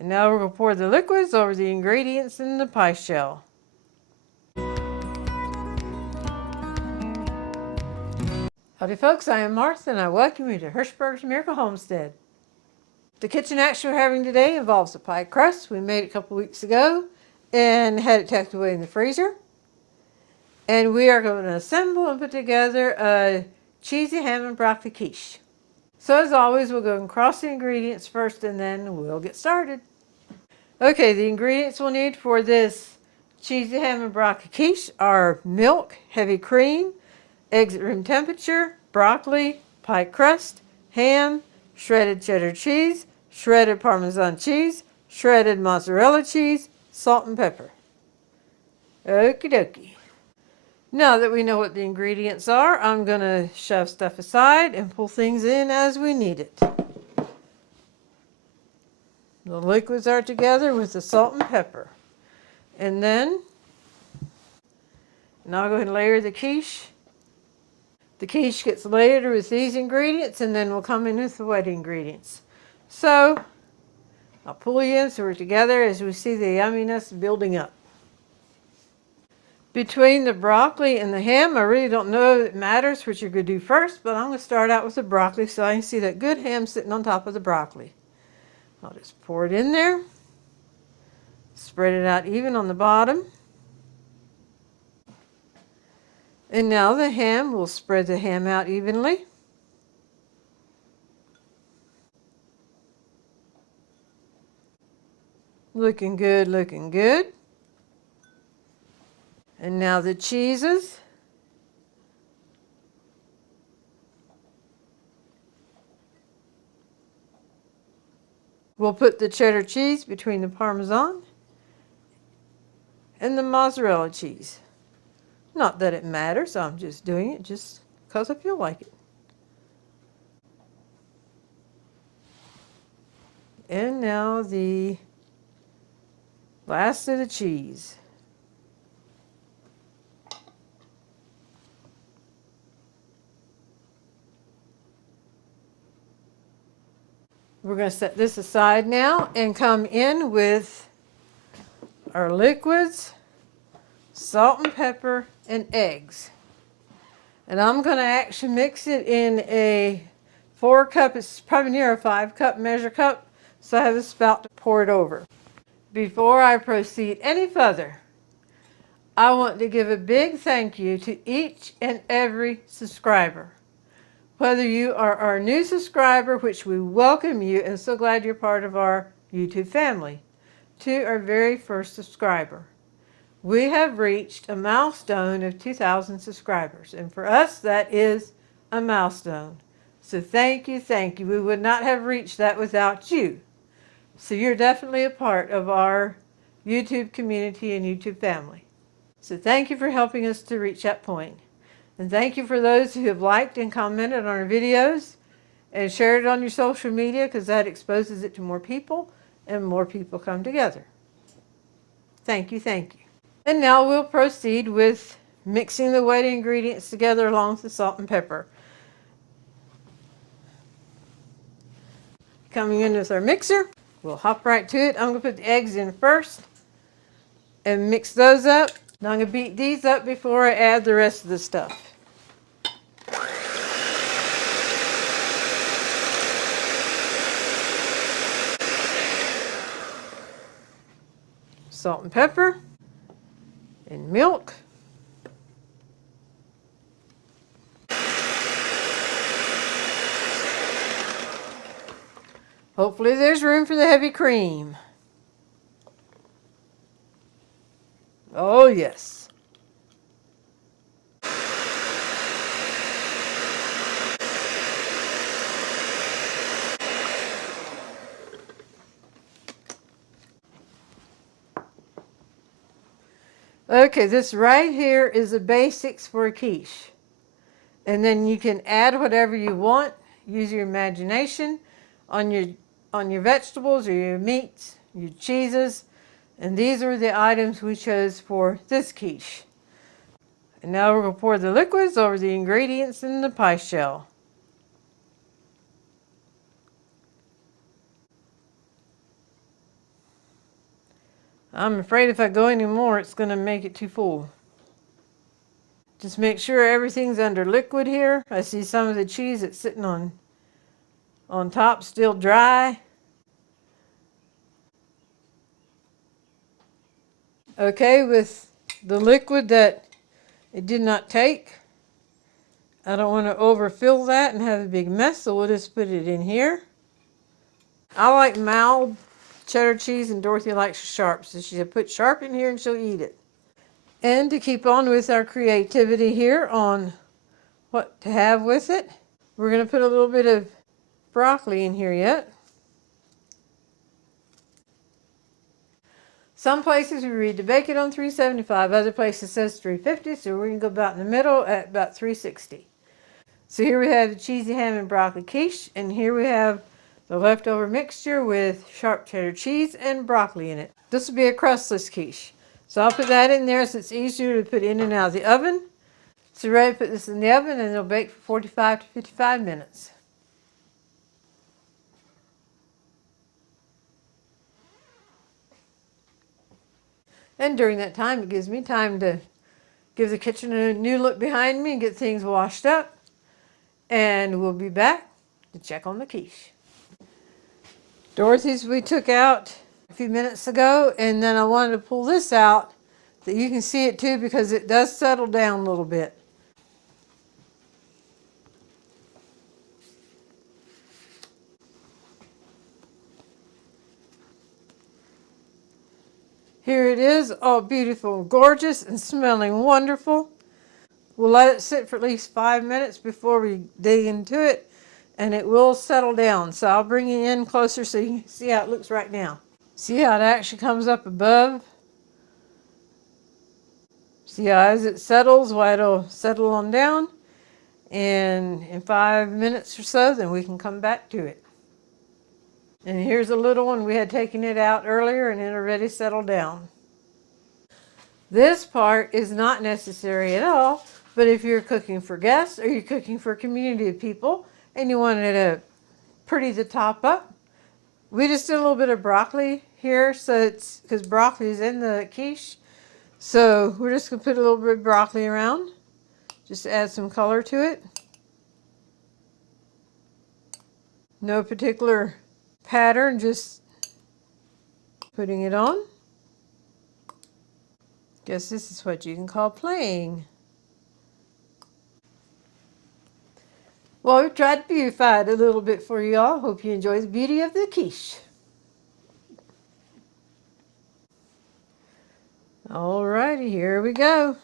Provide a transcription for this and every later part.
And now we're going to pour the liquids over the ingredients in the pie shell. Howdy folks, I am Martha and I welcome you to Hirschberg's Miracle Homestead. The kitchen action we're having today involves a pie crust. We made it a couple weeks ago and had it tucked away in the freezer. And we are going to assemble and put together a cheesy ham and broccoli quiche. So as always, we'll go and cross the ingredients first and then we'll get started. Okay, the ingredients we'll need for this cheesy ham and broccoli quiche are milk, heavy cream, eggs at room temperature, broccoli, pie crust, ham, shredded cheddar cheese, shredded Parmesan cheese, shredded mozzarella cheese, salt and pepper. Okie dokie. Now that we know what the ingredients are, I'm going to shove stuff aside and pull things in as we need it. The liquids are together with the salt and pepper. And then, now I'll go ahead and layer the quiche. The quiche gets layered with these ingredients and then we'll come in with the wet ingredients. So, I'll pull you in so we're together as we see the yumminess building up. Between the broccoli and the ham, I really don't know if it matters what you're going to do first, but I'm going to start out with the broccoli so I can see that good ham sitting on top of the broccoli. I'll just pour it in there, spread it out even on the bottom. And now the ham, we'll spread the ham out evenly. Looking good, looking good. And now the cheeses. We'll put the cheddar cheese between the Parmesan and the mozzarella cheese. Not that it matters, I'm just doing it just because I feel like it. And now the last of the cheese. We're going to set this aside now and come in with our liquids, salt and pepper, and eggs. And I'm going to actually mix it in a 4-cup, it's probably near a 5-cup measure cup, so I have a spout to pour it over. Before I proceed any further, I want to give a big thank you to each and every subscriber. Whether you are our new subscriber, which we welcome you and so glad you're part of our YouTube family, to our very first subscriber. We have reached a milestone of 2,000 subscribers, and for us that is a milestone. So thank you, thank you. We would not have reached that without you. So you're definitely a part of our YouTube community and YouTube family. So thank you for helping us to reach that point. And thank you for those who have liked and commented on our videos and shared it on your social media, because that exposes it to more people and more people come together. Thank you, thank you. And now we'll proceed with mixing the wet ingredients together along with the salt and pepper. Coming in with our mixer, we'll hop right to it. I'm going to put the eggs in first and mix those up. Now I'm going to beat these up before I add the rest of the stuff. Salt and pepper and milk. Hopefully there's room for the heavy cream. Oh yes. Okay, this right here is the basics for a quiche. And then you can add whatever you want. Use your imagination on your vegetables or your meats, your cheeses. And these are the items we chose for this quiche. And now we're going to pour the liquids over the ingredients in the pie shell. I'm afraid if I go any more, it's going to make it too full. Just make sure everything's under liquid here. I see some of the cheese that's sitting on top still dry. Okay, with the liquid that it did not take, I don't want to overfill that and have a big mess, so we'll just put it in here. I like mild cheddar cheese, and Dorothy likes sharp, so she said put sharp in here and she'll eat it. And to keep on with our creativity here on what to have with it, we're going to put a little bit of broccoli in here yet. Some places we read to bake it on 375, other places it says 350, so we're going to go about in the middle at about 360. So here we have the cheesy ham and broccoli quiche, and here we have the leftover mixture with sharp cheddar cheese and broccoli in it. This will be a crustless quiche. So I'll put that in there so it's easier to put in and out of the oven. So we're ready to put this in the oven, and it'll bake for 45 to 55 minutes. And during that time, it gives me time to give the kitchen a new look behind me and get things washed up. And we'll be back to check on the quiche. Dorothy's we took out a few minutes ago, and then I wanted to pull this out that you can see it too because it does settle down a little bit. Here it is, all beautiful and gorgeous and smelling wonderful. We'll let it sit for at least 5 minutes before we dig into it, and it will settle down. So I'll bring you in closer so you can see how it looks right now. See how it actually comes up above? See how as it settles, why it'll settle on down. And in 5 minutes or so, then we can come back to it. And here's a little one. We had taken it out earlier and it already settled down. This part is not necessary at all, but if you're cooking for guests or you're cooking for a community of people and you wanted to pretty the top up, we just did a little bit of broccoli here, so it's because broccoli is in the quiche. So we're just going to put a little bit of broccoli around, just to add some color to it. No particular pattern, just putting it on. Guess this is what you can call playing. Well, we've tried to beautify it a little bit for you all. Hope you enjoy the beauty of the quiche. Alrighty, here we go.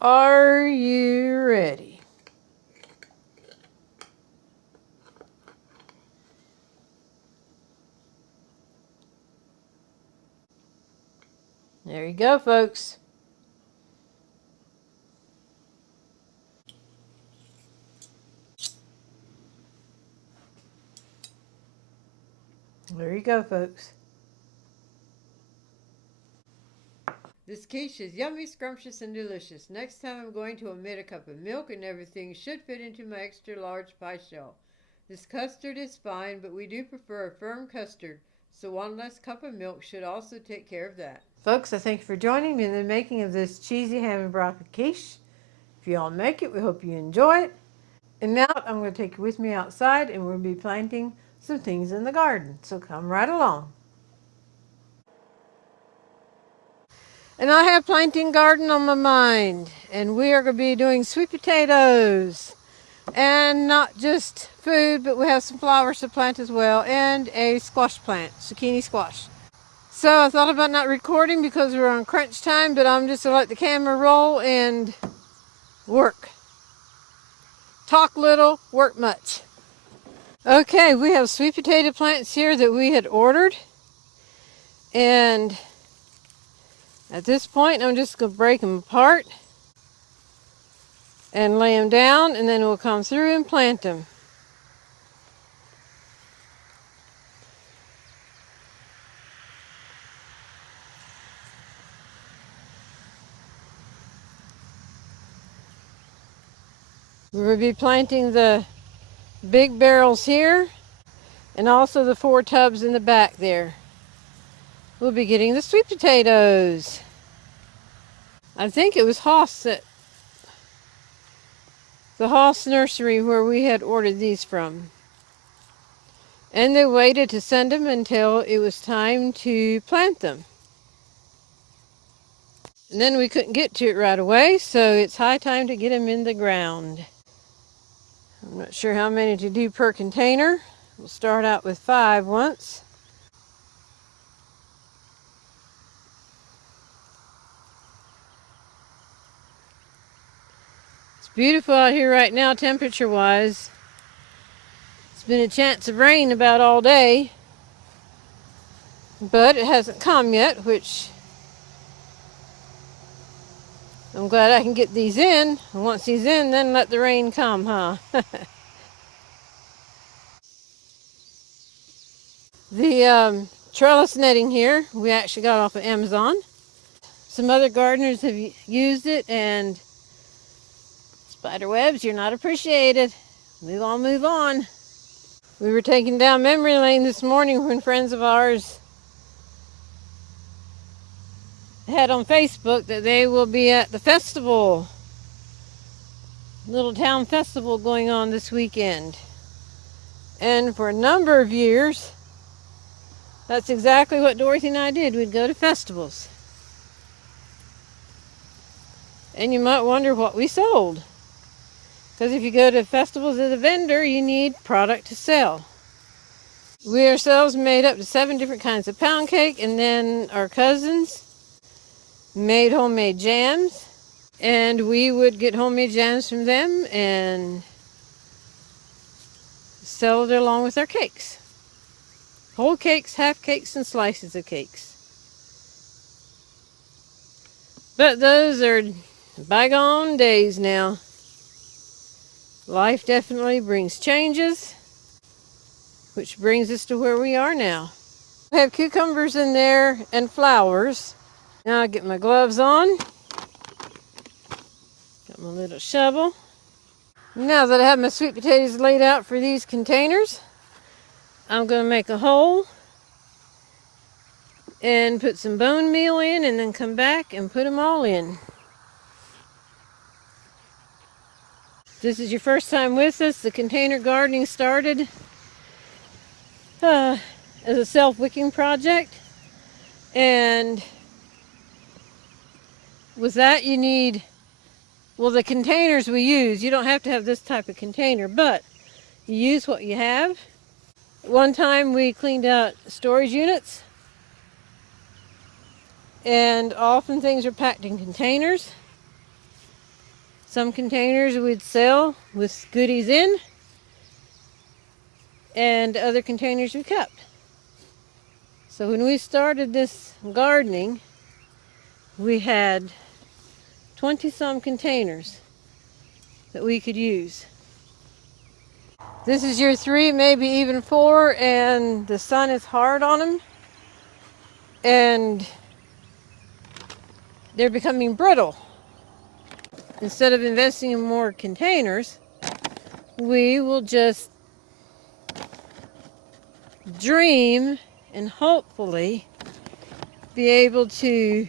Are you ready? There you go, folks. There you go, folks. This quiche is yummy, scrumptious, and delicious. Next time I'm going to omit a cup of milk, and everything should fit into my extra large pie shell. This custard is fine, but we do prefer a firm custard, so 1 less cup of milk should also take care of that. Folks, I thank you for joining me in the making of this cheesy ham and broccoli quiche. If you all make it, we hope you enjoy it. And now I'm going to take you with me outside, and we'll be planting some things in the garden, so come right along. And I have planting garden on my mind, and we are going to be doing sweet potatoes, and not just food, but we have some flowers to plant as well, and a squash plant, zucchini squash. So I thought about not recording because we're on crunch time, but I'm just going to let the camera roll and work. Talk little, work much. Okay, we have sweet potato plants here that we had ordered, and at this point, I'm just going to break them apart and lay them down, and then we'll come through and plant them. We'll be planting the big barrels here and also the 4 tubs in the back there. We'll be getting the sweet potatoes. I think it was the Haas nursery where we had ordered these from. And they waited to send them until it was time to plant them. And then we couldn't get to it right away, so it's high time to get them in the ground. I'm not sure how many to do per container. We'll start out with 5 once. It's beautiful out here right now, temperature-wise. It's been a chance of rain about all day, but it hasn't come yet, which I'm glad I can get these in. And once these in, then let the rain come, huh? The trellis netting here, we actually got off of Amazon. Some other gardeners have used it, and spider webs, you're not appreciated. Move on, move on. We were taking down memory lane this morning when friends of ours had on Facebook that they will be at the festival, little town festival going on this weekend. And for a number of years, that's exactly what Dorothy and I did. We'd go to festivals. And you might wonder what we sold. Because if you go to festivals as a vendor, you need product to sell. We ourselves made up to 7 different kinds of pound cake, and then our cousins made homemade jams. And we would get homemade jams from them and sell it along with our cakes. Whole cakes, half cakes, and slices of cakes. But those are bygone days now. Life definitely brings changes, which brings us to where we are now. I have cucumbers in there and flowers. Now I get my gloves on. Got my little shovel. Now that I have my sweet potatoes laid out for these containers, I'm going to make a hole and put some bone meal in, and then come back and put them all in. If this is your first time with us, the container gardening started as a self-wicking project, and with that you need, well, the containers we use, you don't have to have this type of container, but you use what you have. One time we cleaned out storage units, and often things are packed in containers. Some containers we'd sell with goodies in, and other containers we kept. So when we started this gardening, we had 20-some containers that we could use. This is year 3, maybe even 4, and the sun is hard on them, and they're becoming brittle. Instead of investing in more containers, we will just dream and hopefully be able to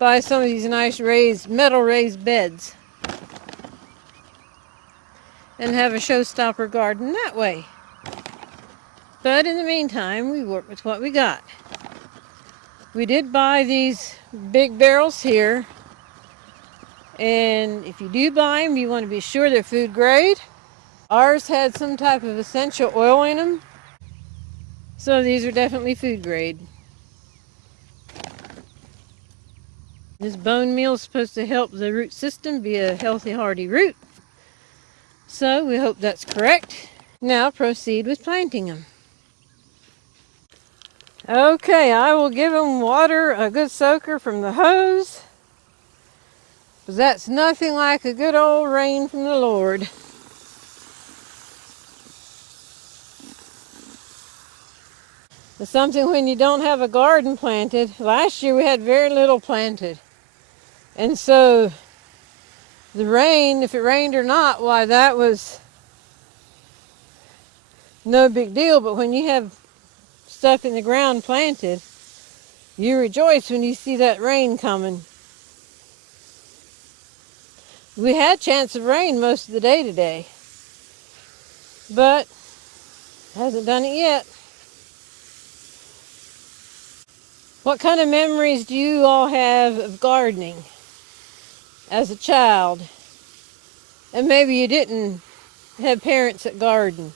buy some of these nice metal raised beds and have a showstopper garden that way. But in the meantime, we work with what we got. We did buy these big barrels here, and if you do buy them, you want to be sure they're food grade. Ours had some type of essential oil in them, so these are definitely food grade. This bone meal is supposed to help the root system be a healthy, hardy root. So we hope that's correct. Now proceed with planting them. Okay, I will give them water, a good soaker from the hose, because that's nothing like a good old rain from the Lord. It's something when you don't have a garden planted. Last year we had very little planted. And so The rain, if it rained or not, why, that was no big deal. But when you have stuff in the ground planted, you rejoice when you see that rain coming. We had chance of rain most of the day today, but hasn't done it yet. What kind of memories do you all have of gardening as a child? And maybe you didn't have parents that garden.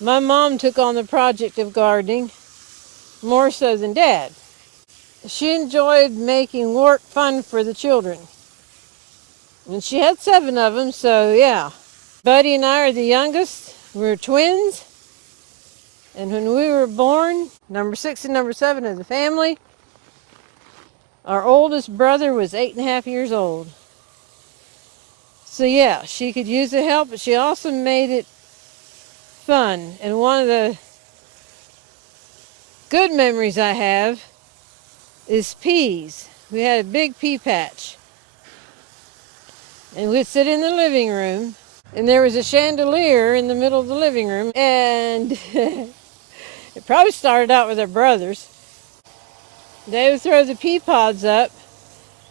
My mom took on the project of gardening more so than Dad. She enjoyed making work fun for the children. And she had 7 of them, so yeah. Buddy and I are the youngest. We're twins. And when we were born, number 6 and number 7 of the family, our oldest brother was 8.5 years old. So yeah, she could use the help, but she also made it fun. And one of the good memories I have is peas. We had a big pea patch. And we'd sit in the living room, and there was a chandelier in the middle of the living room, and it probably started out with our brothers. They would throw the pea pods up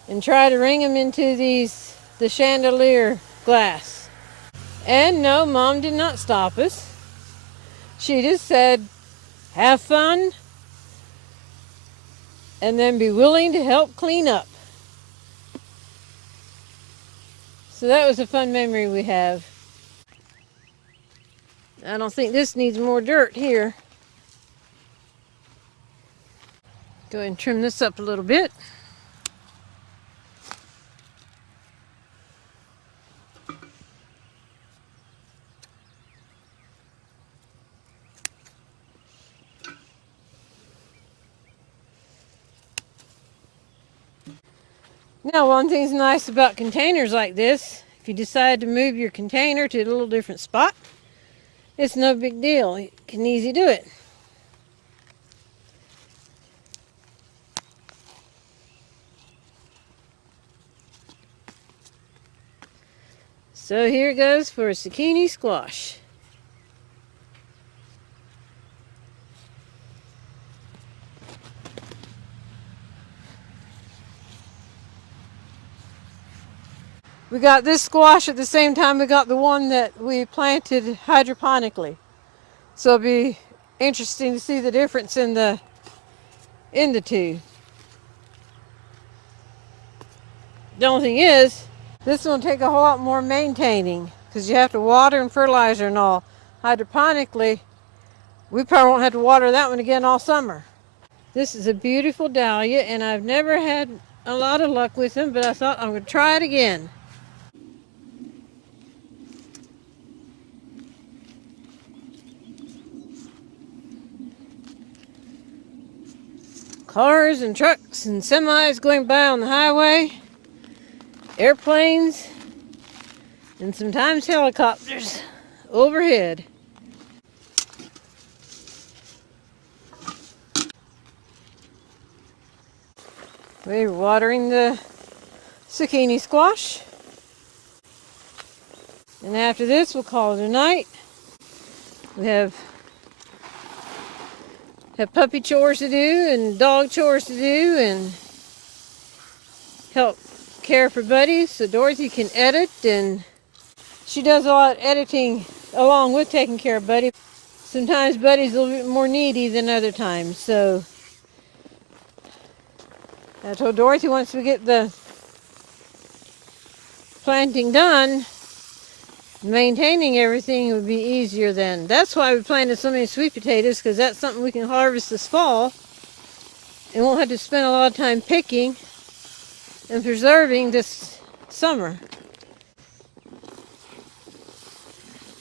and try to wring them into the chandelier glass. And no, Mom did not stop us. She just said, have fun, and then be willing to help clean up. So that was a fun memory we have. I don't think this needs more dirt here. Go ahead and trim this up a little bit. Now, one thing's nice about containers like this, if you decide to move your container to a little different spot, it's no big deal. You can easily do it. So here it goes for a zucchini squash. We got this squash at the same time we got the one that we planted hydroponically. So it'll be interesting to see the difference in the two. The only thing is, this one will take a whole lot more maintaining because you have to water and fertilizer and all. Hydroponically, we probably won't have to water that one again all summer. This is a beautiful dahlia, and I've never had a lot of luck with them, but I thought I'm going to try it again. Cars and trucks and semis going by on the highway, airplanes, and sometimes helicopters overhead. We're watering the zucchini squash. And after this, we'll call it a night. We have puppy chores to do and dog chores to do and help care for Buddy so Dorothy can edit, and she does a lot of editing along with taking care of Buddy. Sometimes Buddy's a little bit more needy than other times, so I told Dorothy once we get the planting done, maintaining everything would be easier then. That's why we planted so many sweet potatoes, because that's something we can harvest this fall and won't have to spend a lot of time picking and preserving this summer.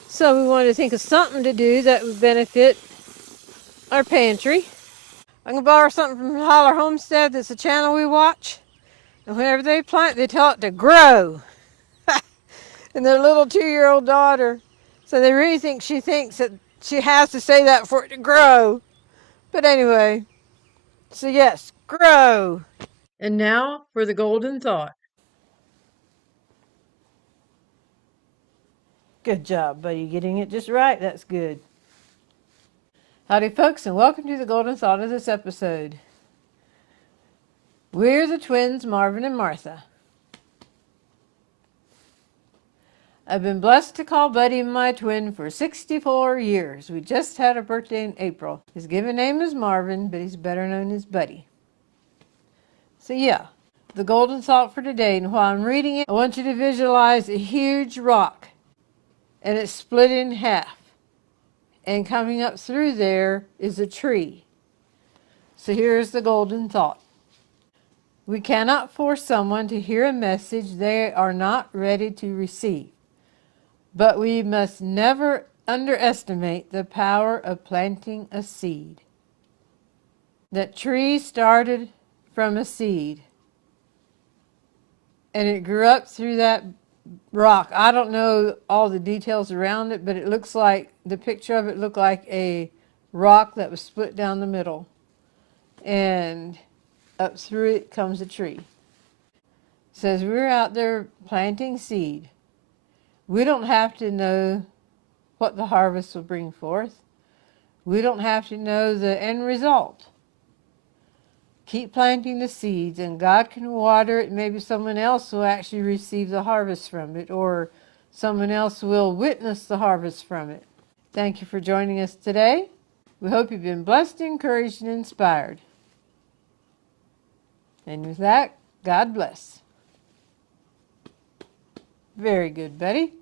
So we wanted to think of something to do that would benefit our pantry. I'm going to borrow something from Holler Homestead. That's a channel we watch. And whenever they plant, they tell it to grow. And their little 2-year-old daughter. So they really think she thinks that she has to say that for it to grow. But anyway, so yes, grow. And now for the golden thought. Good job, buddy. Getting it just right. That's good. Howdy, folks, and welcome to the golden thought of this episode. We're the twins, Marvin and Martha. I've been blessed to call Buddy my twin for 64 years. We just had a birthday in April. His given name is Marvin, but he's better known as Buddy. So yeah, the golden thought for today, and while I'm reading it, I want you to visualize a huge rock, and it's split in half. And coming up through there is a tree. So here's the golden thought. We cannot force someone to hear a message they are not ready to receive. But we must never underestimate the power of planting a seed. That tree started from a seed. And it grew up through that rock. I don't know all the details around it, but it looks like, the picture of it looked like a rock that was split down the middle. And up through it comes a tree. It says we're out there planting seed. We don't have to know what the harvest will bring forth. We don't have to know the end result. Keep planting the seeds, and God can water it. Maybe someone else will actually receive the harvest from it, or someone else will witness the harvest from it. Thank you for joining us today. We hope you've been blessed, encouraged, and inspired. And with that, God bless. Very good, buddy.